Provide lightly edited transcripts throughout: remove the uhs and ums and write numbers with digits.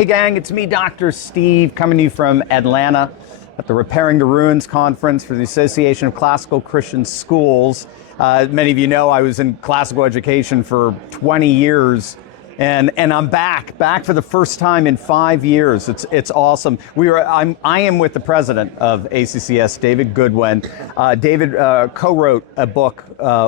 Hey gang, it's me, Dr. Steve, coming to you from Atlanta at the Repairing the Ruins conference for the Association of Classical Christian Schools. Many of you know I was in classical education for 20 years, and I'm back for the first time in 5 years. It's awesome. I am with the president of ACCS, David Goodwin. David co-wrote a book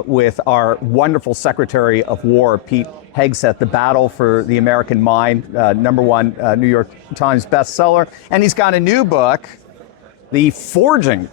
with our wonderful Secretary of War, Pete Hegseth, The Battle for the American Mind, #1 New York Times bestseller. And he's got a new book, The Forging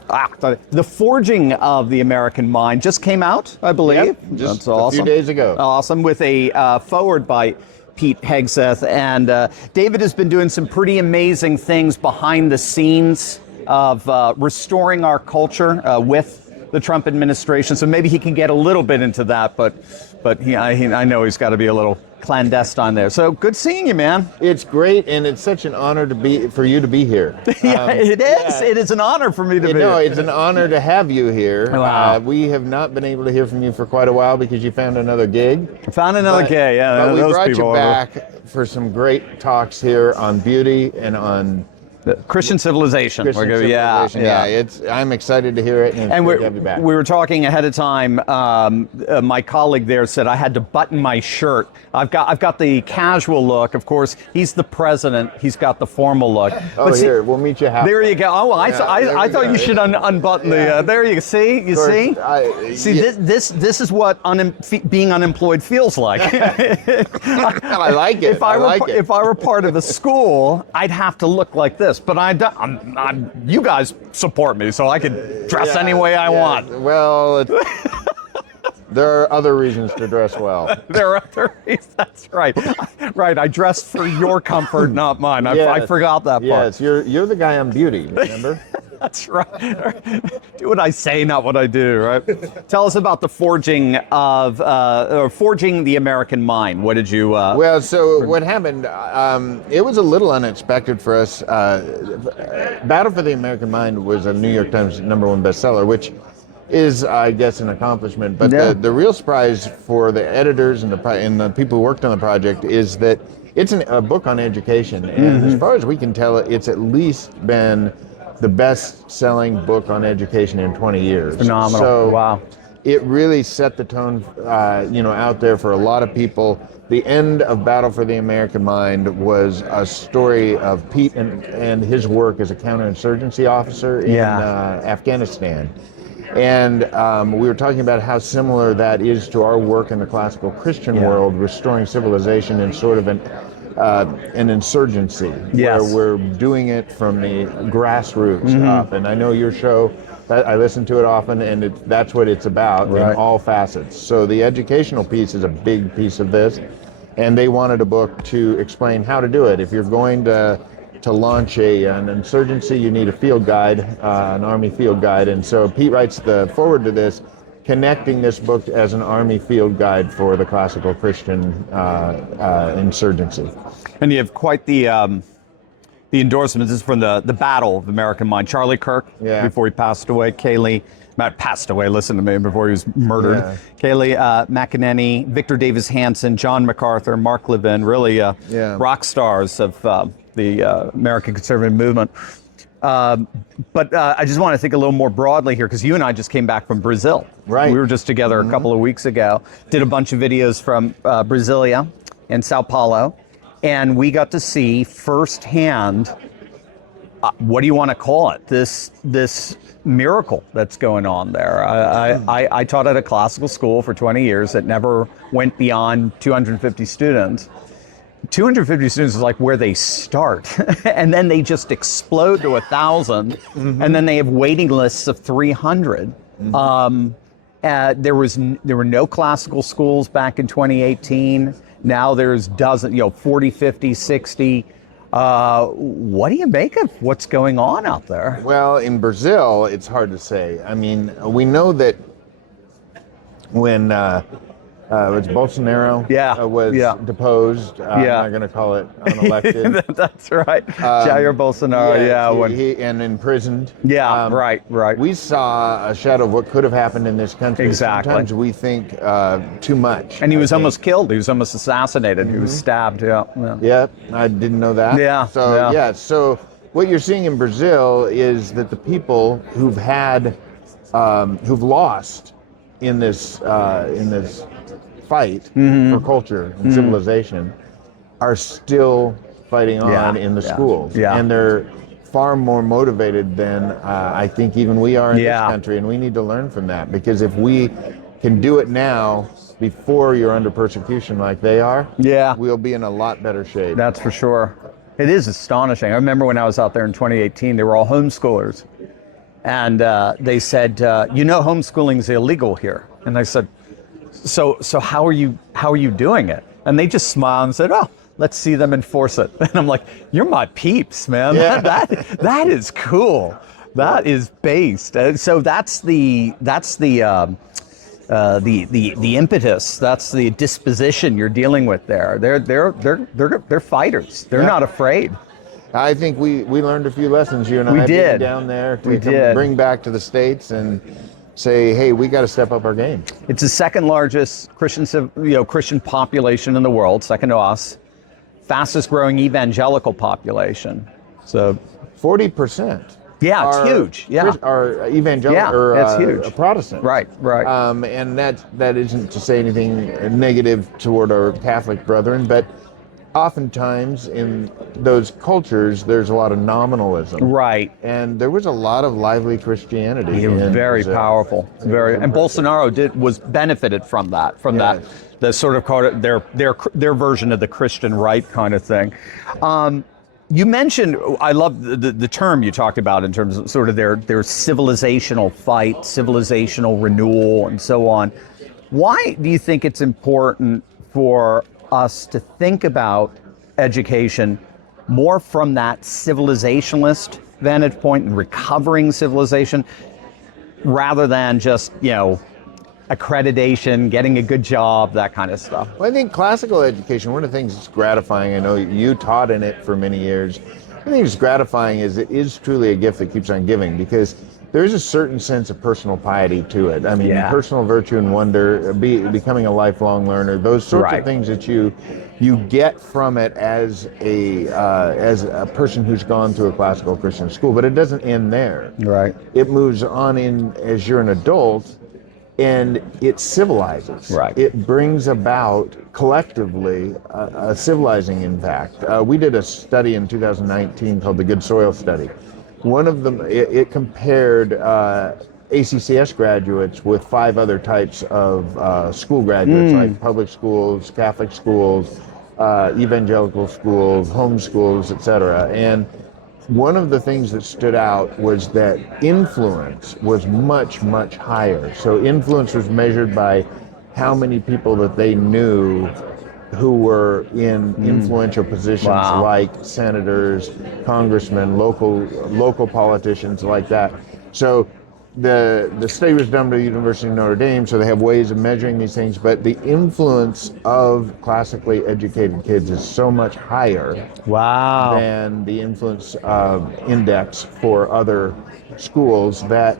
of the American Mind, just came out, I believe. Yep, just That's awesome. A few days ago. Awesome, with a foreword by Pete Hegseth. And David has been doing some pretty amazing things behind the scenes of restoring our culture with the Trump administration. So maybe he can get a little bit into that, but I know he's got to be a little clandestine there. So good seeing you, man. It's great, and it's such an honor for you to be here. Yeah, it is. Yeah. It is an honor for me to be here. No, it's an honor to have you here. Wow. We have not been able to hear from you for quite a while because you found another gig. Found another gig, yeah. But we those brought people you back for some great talks here on beauty and on Christian civilization. Yeah. I'm excited to hear it, and we to have you back. We were talking ahead of time. My colleague there said I had to button my shirt. I've got the casual look. Of course, he's the president. He's got the formal look. Oh, here, we'll meet you halfway. There you go. Oh, well, I thought you should unbutton the. There you see. You see. This is what being unemployed feels like. I like it. If I were part of a school, I'd have to look like this. But you guys support me, so I can dress any way I want. Well, there are other reasons to dress well. There are other reasons. That's right. Right. I dress for your comfort, not mine. I forgot that part. Yes, you're the guy on beauty. Remember? That's right. Do what I say, not what I do, right? Tell us about the forging the American mind. What did you... Well, so what happened, it was a little unexpected for us. Battle for the American Mind was a New York Times #1 bestseller, which is, I guess, an accomplishment. But the real surprise for the editors and the people who worked on the project is that it's a book on education. And as far as we can tell, it's at least been the best-selling book on education in 20 years. Phenomenal. So wow. It really set the tone, out there for a lot of people. The end of Battle for the American Mind was a story of Pete and his work as a counterinsurgency officer in Afghanistan. And we were talking about how similar that is to our work in the classical Christian world, restoring civilization in sort of an insurgency, where we're doing it from the grassroots up. And I know your show, I listen to it often, and that's what it's about in all facets. So the educational piece is a big piece of this, and they wanted a book to explain how to do it. If you're going to launch an insurgency, you need a field guide, an Army field guide. And so Pete writes the foreword to this, connecting this book as an Army field guide for the classical Christian insurgency. And you have quite the endorsement. This is from the Battle of the American Mind. Charlie Kirk, before he passed away. Kayleigh, not passed away, listen to me, before he was murdered. Yeah. Kayleigh McEnany, Victor Davis Hanson, John MacArthur, Mark Levin, really rock stars of the American conservative movement. But I just want to think a little more broadly here, because you and I just came back from Brazil. Right. We were just together a couple of weeks ago, did a bunch of videos from Brasilia and Sao Paulo, and we got to see firsthand, what do you want to call it, this miracle that's going on there. I taught at a classical school for 20 years that never went beyond 250 students. 250 students is like where they start, and then they just explode to 1,000, and then they have waiting lists of 300. There were no classical schools back in 2018. Now there's 40, 50, 60. What do you make of what's going on out there? Well, in Brazil, it's hard to say. I mean, we know that when it's Bolsonaro Yeah, was yeah. deposed. I'm not going to call it unelected. That's right. Jair Bolsonaro, and imprisoned. Right. We saw a shadow of what could have happened in this country. Exactly. Sometimes we think too much. And he was almost killed. He was almost assassinated. He was stabbed. Yeah, I didn't know that. Yeah. So what you're seeing in Brazil is that the people who've lost in this fight for culture and civilization are still fighting on in the schools. And they're far more motivated than I think even we are in this country. And we need to learn from that, because if we can do it now before you're under persecution like they are, we'll be in a lot better shape. That's for sure. It is astonishing. I remember when I was out there in 2018, they were all homeschoolers. And they said, homeschooling is illegal here. And I said, so how are you doing it? And they just smiled and said, oh, let's see them enforce it. And I'm like, you're my peeps, man. Yeah. That is cool. That is based. So that's the impetus. That's the disposition you're dealing with there. They're fighters. They're not afraid. I think we learned a few lessons, you and I, being down there to bring back to the States and say, hey, we got to step up our game. It's the second largest Christian population in the world, second to us. Fastest growing evangelical population. So 40%. Yeah, it's huge. Yeah, are evangelical it's huge. Protestant. Right. And that isn't to say anything negative toward our Catholic brethren, but oftentimes in those cultures, there's a lot of nominalism. Right. And there was a lot of lively Christianity. Very powerful. And Bolsonaro was benefited from that. The sort of their version of the Christian right kind of thing. You mentioned, I love the term you talked about in terms of sort of their civilizational fight, civilizational renewal, and so on. Why do you think it's important for us to think about education more from that civilizationalist vantage point and recovering civilization, rather than just, accreditation, getting a good job, that kind of stuff? Well, I think classical education, one of the things that's gratifying, I know you taught in it for many years, I think it's gratifying is it is truly a gift that keeps on giving, because there is a certain sense of personal piety to it. I mean, personal virtue and wonder, becoming a lifelong learner, those sorts of things that you get from it as a person who's gone through a classical Christian school. But it doesn't end there. Right. It moves on in as you're an adult, and it civilizes. Right. It brings about collectively a civilizing impact. We did a study in 2019 called the Good Soil Study. One of them, it compared ACCS graduates with 5 other types of school graduates, like public schools, Catholic schools, evangelical schools, home schools, etc. And one of the things that stood out was that influence was much, much higher. So influence was measured by how many people that they knew who were in influential positions, like senators, congressmen, local politicians, like that. So the study was done by the University of Notre Dame, so they have ways of measuring these things, but the influence of classically educated kids is so much higher than the influence index for other schools, that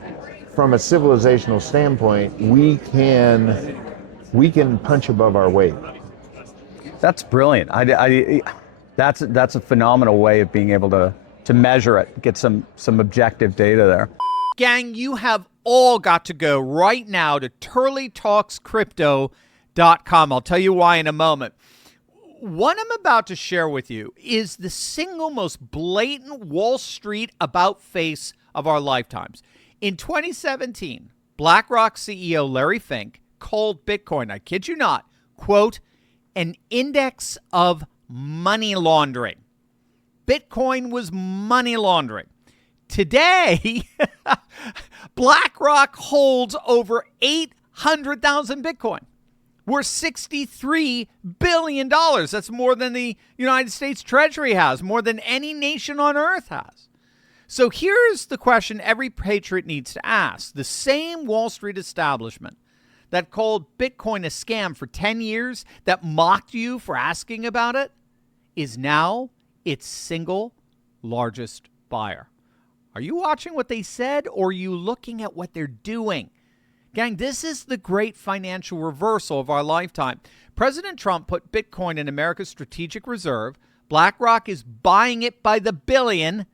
from a civilizational standpoint, we can punch above our weight. That's brilliant. That's a phenomenal way of being able to measure it, get some objective data there. Gang, you have all got to go right now to turleytalkscrypto.com. I'll tell you why in a moment. What I'm about to share with you is the single most blatant Wall Street about face of our lifetimes. In 2017, BlackRock CEO Larry Fink called Bitcoin, I kid you not, quote, an index of money laundering. Bitcoin was money laundering. Today, BlackRock holds over 800,000 Bitcoin. We're $63 billion. That's more than the United States Treasury has, more than any nation on earth has. So here's the question every patriot needs to ask. The same Wall Street establishment that called Bitcoin a scam for 10 years, that mocked you for asking about it, is now its single largest buyer. Are you watching what they said, or are you looking at what they're doing? Gang, this is the great financial reversal of our lifetime. President Trump put Bitcoin in America's strategic reserve. BlackRock is buying it by the billion.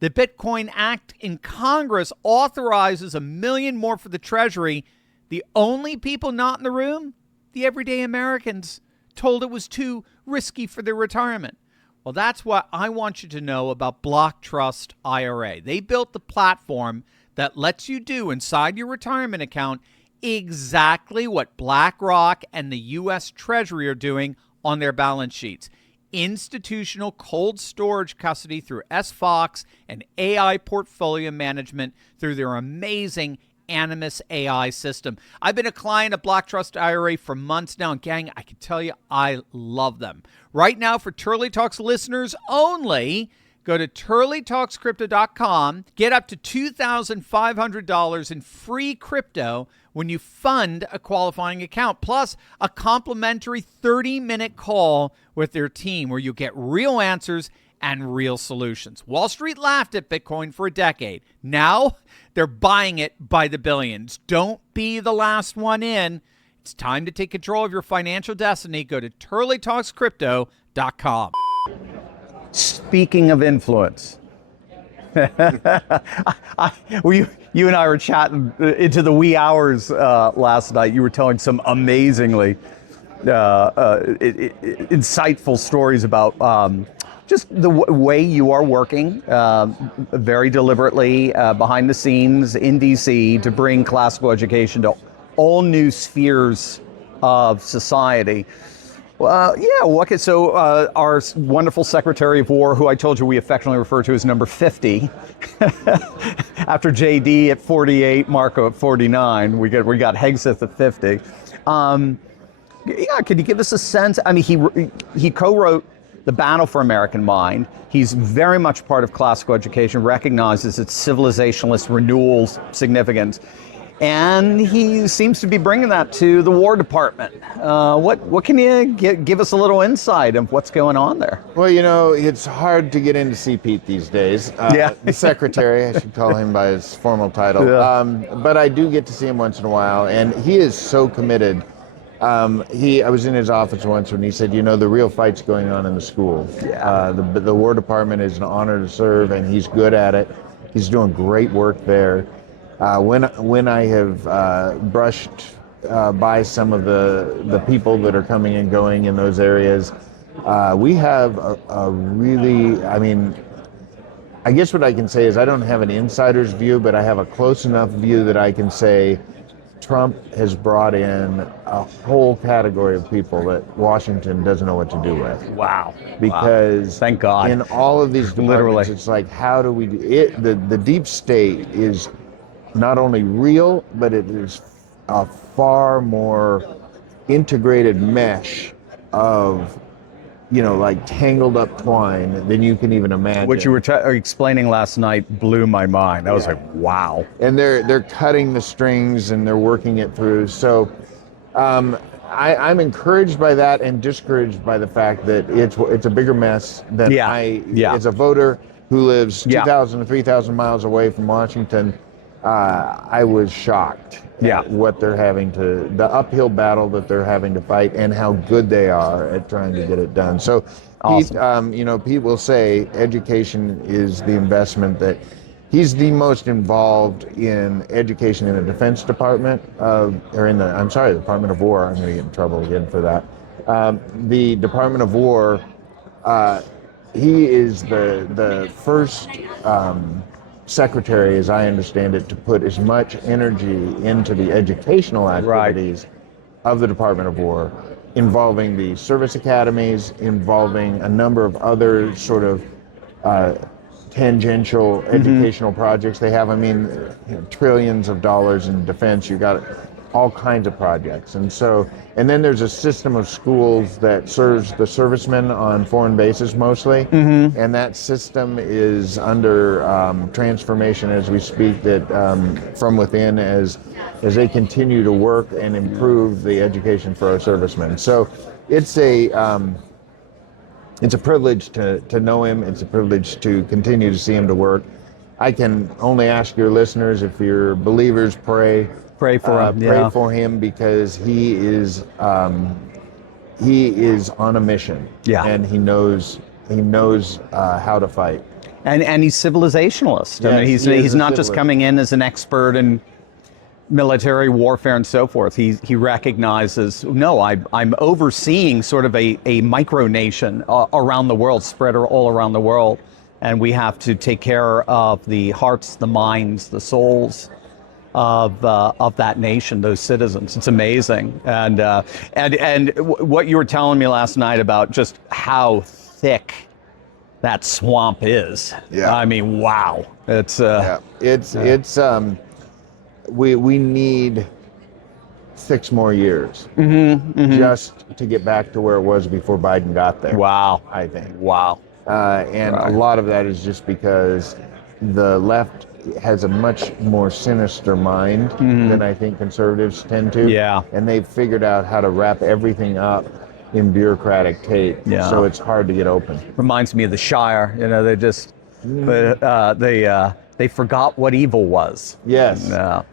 The Bitcoin Act in Congress authorizes $1 million more for the Treasury. The only people not in the room, the everyday Americans, told it was too risky for their retirement. Well, that's what I want you to know about Block Trust IRA. They built the platform that lets you do inside your retirement account exactly what BlackRock and the U.S. Treasury are doing on their balance sheets. Institutional cold storage custody through SFOX and AI portfolio management through their amazing Animus AI system. I've been a client of Block Trust IRA for months now, and gang, I can tell you I love them. Right now, for Turley Talks listeners only, go to turleytalkscrypto.com, get up to $2,500 in free crypto when you fund a qualifying account, plus a complimentary 30-minute call with their team where you'll get real answers and real solutions. Wall Street laughed at Bitcoin for a decade. Now they're buying it by the billions. Don't be the last one in. It's time to take control of your financial destiny. Go to turleytalkscrypto.com. Speaking of influence, you and I were chatting into the wee hours last night. You were telling some amazingly insightful stories about just the way you are working very deliberately behind the scenes in DC to bring classical education to all new spheres of society. Okay, so our wonderful Secretary of War, who I told you we affectionately refer to as number 50, after JD at 48, Marco at 49, we got Hegseth at 50. Could you give us a sense? I mean, he co-wrote The Battle for American Mind. He's very much part of classical education, recognizes its civilizationalist renewal significance. And he seems to be bringing that to the War Department. What can you give us a little insight of what's going on there? Well, you know, it's hard to get into Pete these days. The secretary, I should call him by his formal title. Yeah. But I do get to see him once in a while, and he is so committed. I was in his office once when he said, you know, the real fight's going on in the school. Yeah. The War Department is an honor to serve, and he's good at it. He's doing great work there. When I have brushed by some of the people that are coming and going in those areas, we have a really, I mean, I guess what I can say is I don't have an insider's view, but I have a close enough view that I can say Trump has brought in a whole category of people that Washington doesn't know what to do with. Wow. Because Thank God. in all of these departments, Literally. it's like, how do we do it? The deep state is not only real, but it is a far more integrated mesh of, you know, like tangled up twine than you can even imagine. What you were explaining last night blew my mind. I was like, wow. And they're cutting the strings and they're working it through. So I'm encouraged by that and discouraged by the fact that it's a bigger mess than as a voter who lives 2,000 to 3,000 miles away from Washington. I was shocked at what they're having to, the uphill battle that they're having to fight, and how good they are at trying to get it done. So, awesome. Pete will say education is the investment that he's the most involved in education in the Defense Department, the Department of War. I'm going to get in trouble again for that. The Department of War, he is the first secretary, as I understand it, to put as much energy into the educational activities of the Department of War, involving the service academies, involving a number of other sort of tangential educational projects they have. I mean, trillions of dollars in defense. You got all kinds of projects. And then there's a system of schools that serves the servicemen on foreign bases mostly, and that system is under transformation as we speak, that from within as they continue to work and improve the education for our servicemen. So it's a privilege to know him. It's a privilege to continue to see him to work. I can only ask your listeners, if you're believers, pray for him. Pray for him, because he is on a mission. Yeah. And he knows how to fight. And he's civilizationalist. Yes, I mean, he's not just civilist. coming in as an expert in military warfare and so forth. He recognizes, no, I'm overseeing sort of a micronation around the world, spread all around the world, and we have to take care of the hearts, the minds, the souls of that nation, those citizens. It's amazing. And what you were telling me last night about just how thick that swamp is. Yeah. I mean, wow. It's we need 6 more years just to get back to where it was before Biden got there. wow. I think. Wow. And Right. a lot of that is just because the left has a much more sinister mind than I think conservatives tend to. Yeah. And they've figured out how to wrap everything up in bureaucratic tape. Yeah. So it's hard to get open. Reminds me of the Shire. You know, they just they forgot what evil was. Yes.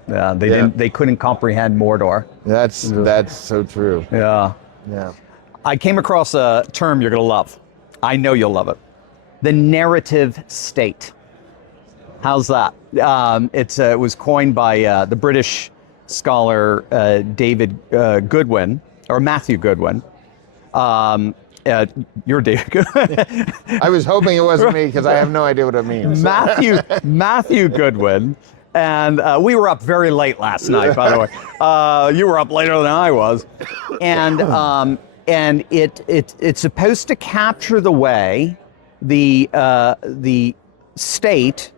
They couldn't comprehend Mordor. That's so true. Yeah. Yeah. I came across a term you're going to love. I know you'll love it. The narrative state. How's that? It was coined by the British scholar David Goodwin, or Matthew Goodwin. You're David Goodwin. I was hoping it wasn't me, because I have no idea what it means. Matthew Goodwin. And we were up very late last night, by the way. You were up later than I was. And it's supposed to capture the way the state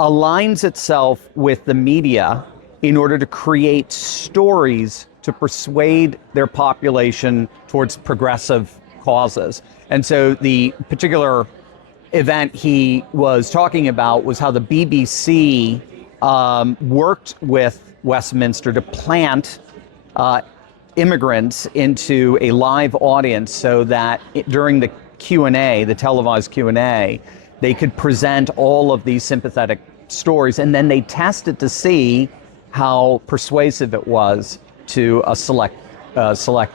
aligns itself with the media in order to create stories to persuade their population towards progressive causes. And so the particular event he was talking about was how the BBC worked with Westminster to plant immigrants into a live audience so that during the Q&A, the televised Q&A, they could present all of these sympathetic stories, and then they tested to see how persuasive it was to a select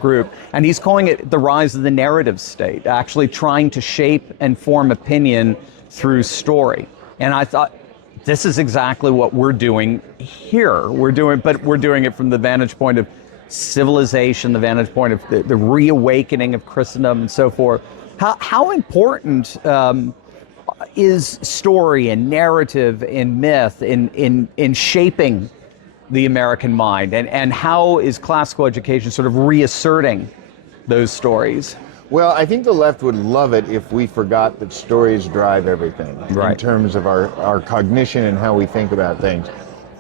group. And he's calling it the rise of the narrative state, actually trying to shape and form opinion through story. And I thought, this is exactly what we're doing here. We're doing it from the vantage point of civilization, the vantage point of the reawakening of Christendom and so forth. How important is story and narrative and myth in shaping the American mind, and how is classical education sort of reasserting those stories? Well, I think the left would love it if we forgot that stories drive everything Right. in terms of our cognition and how we think about things.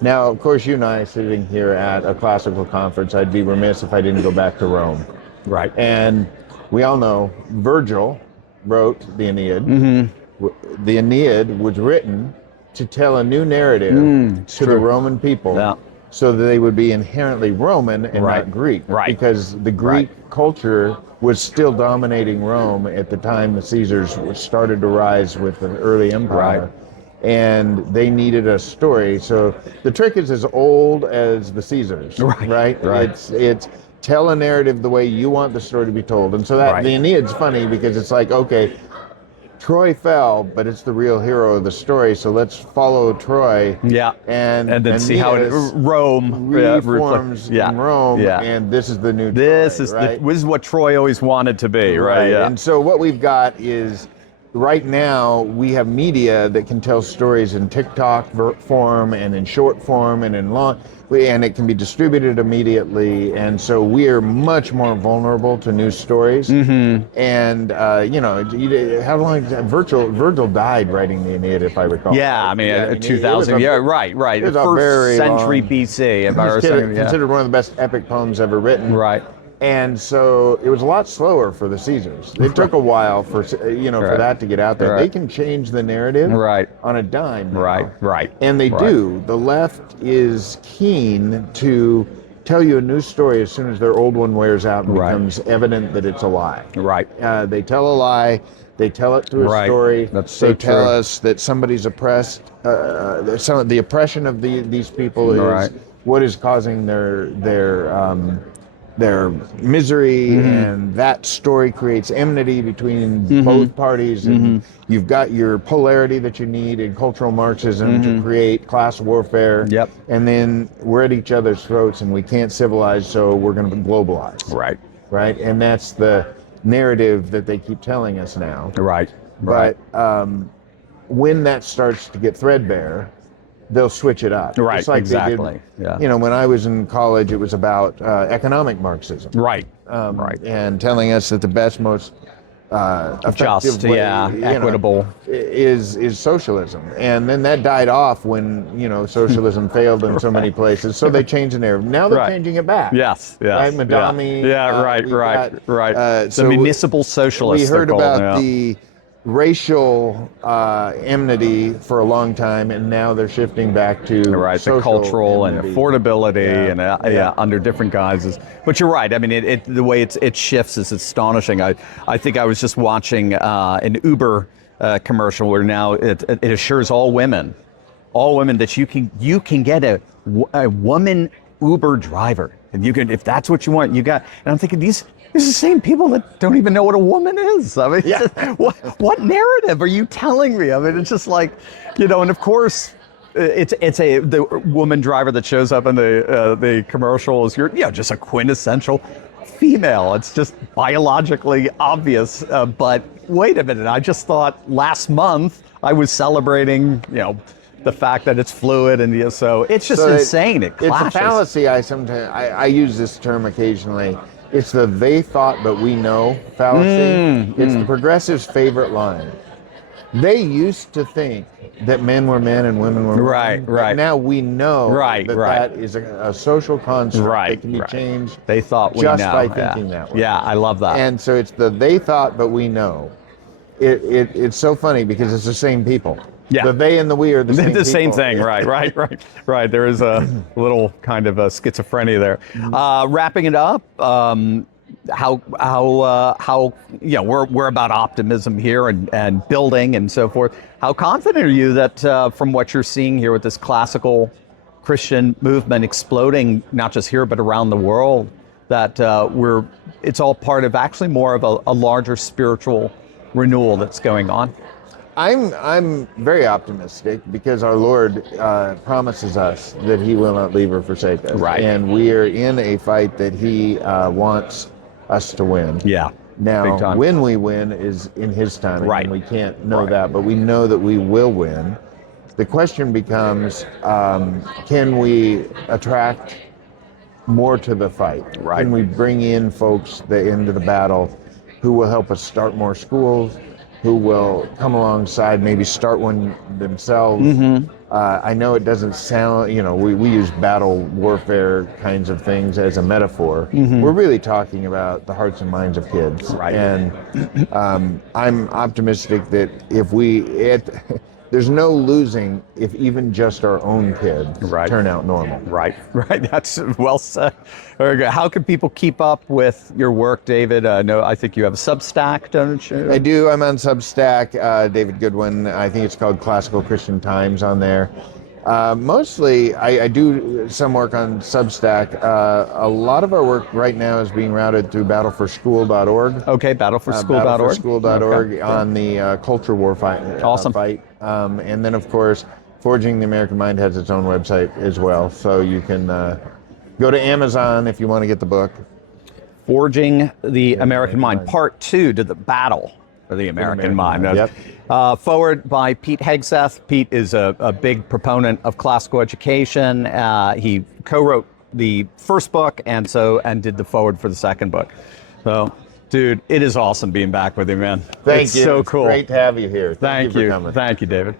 Now, of course, you and I sitting here at a classical conference, I'd be remiss if I didn't go back to Rome. Right. And we all know Virgil wrote the Aeneid. Mm-hmm. The Aeneid was written to tell a new narrative to the Roman people, Yeah. so that they would be inherently Roman and Right. not Greek. Right. Because the Greek culture was still dominating Rome at the time the Caesars started to rise with the early empire. Right. And they needed a story. So the trick is as old as the Caesars, right? It's tell a narrative the way you want the story to be told. And so that the Aeneid's funny because it's like, okay, Troy fell, but it's the real hero of the story. So let's follow Troy. Yeah. And then see how Rome reforms in Rome. Yeah. And this is the new This Troy, is right? this is what Troy always wanted to be, right? Yeah. And so what we've got is right now we have media that can tell stories in TikTok form and in short form and in long, and it can be distributed immediately. And so we are much more vulnerable to news stories. And how long? Virgil died writing the Aeneid, if I recall. Yeah, I mean, 2000. Right. It was The a first very century long, BC. If I were considered one of the best epic poems ever written. Right. And so it was a lot slower for the Caesars. It took a while for for that to get out there. Right. They can change the narrative on a dime now. Right. And they do. The left is keen to tell you a news story as soon as their old one wears out and becomes evident that it's a lie. Right. They tell a lie. They tell it through a story. That's so they tell true. us that somebody's oppressed. The oppression of these people is what is causing their misery, and that story creates enmity between both parties, and you've got your polarity that you need in cultural Marxism to create class warfare. Yep. And then we're at each other's throats and we can't civilize, so we're going to globalize. Right. And that's the narrative that they keep telling us now. Right. But when that starts to get threadbare, they'll switch it up. Right, Just like exactly. They did, when I was in college, it was about economic Marxism. Right. And telling us that the best, most effective Just, way, equitable. is socialism. And then that died off when, socialism failed in so many places. So they changed the narrative. Now they're changing it back. Yes. Right, Madami. Right. So the municipal socialists. We heard called, about the racial enmity for a long time, and now they're shifting back to the cultural enmity. and affordability and under different guises. But you're right. I mean, the way it shifts is astonishing. I think I was just watching an Uber commercial where now it assures all women that you can get a woman Uber driver, and you can, if that's what you want, you got. And I'm thinking these are the same people that don't even know what a woman is. I mean, what narrative are you telling me? I mean, it's just like, and of course, the woman driver that shows up in the commercial is just a quintessential female. It's just biologically obvious. But wait a minute, I just thought last month I was celebrating, the fact that it's fluid, and so it's just insane. It clashes. It's a fallacy. I use this term occasionally. It's the "they thought but we know" fallacy. It's the progressives' favorite line. They used to think that men were men and women were women. Right. Now we know that is a social construct that can be changed. They thought we just know. by thinking that way. Yeah, I love that. And so it's the "they thought but we know." It's so funny because it's the same people. Yeah. The they and the we are the same the same people. thing, right. There is a little kind of a schizophrenia there. Wrapping it up, how we're about optimism here and building and so forth. How confident are you that from what you're seeing here with this classical Christian movement exploding, not just here but around the world, that it's all part of actually more of a larger spiritual renewal that's going on? I'm very optimistic because our Lord promises us that He will not leave or forsake us. Right. And we are in a fight that He wants us to win. Yeah. Now, when we win is in His timing. Right. And we can't know that, but we know that we will win. The question becomes, can we attract more to the fight? Right. Can we bring in folks into the battle who will help us start more schools, who will come alongside, maybe start one themselves. I know it doesn't sound, we use battle warfare kinds of things as a metaphor. We're really talking about the hearts and minds of kids. Right. And I'm optimistic that there's no losing if even just our own kids turn out normal. Right. That's well said. Very good. How can people keep up with your work, David? I think you have a Substack, don't you? I do. I'm on Substack, David Goodwin. I think it's called Classical Christian Times on there. Mostly, I do some work on Substack. A lot of our work right now is being routed through battleforschool.org. Okay, battleforschool.org. Battleforschool.org on the culture war fight. Awesome. And then, of course, Forging the American Mind has its own website as well. So you can go to Amazon if you want to get the book. Forging the American Mind, Part 2 to the battle for the American American Mind. Mind, yep. Forward by Pete Hegseth. Pete is a big proponent of classical education. He co-wrote the first book and did the forward for the second book. So, dude, it is awesome being back with you, man. Thank it's you. So it's cool. Great to have you here. Thank you you. for coming. Thank you, David.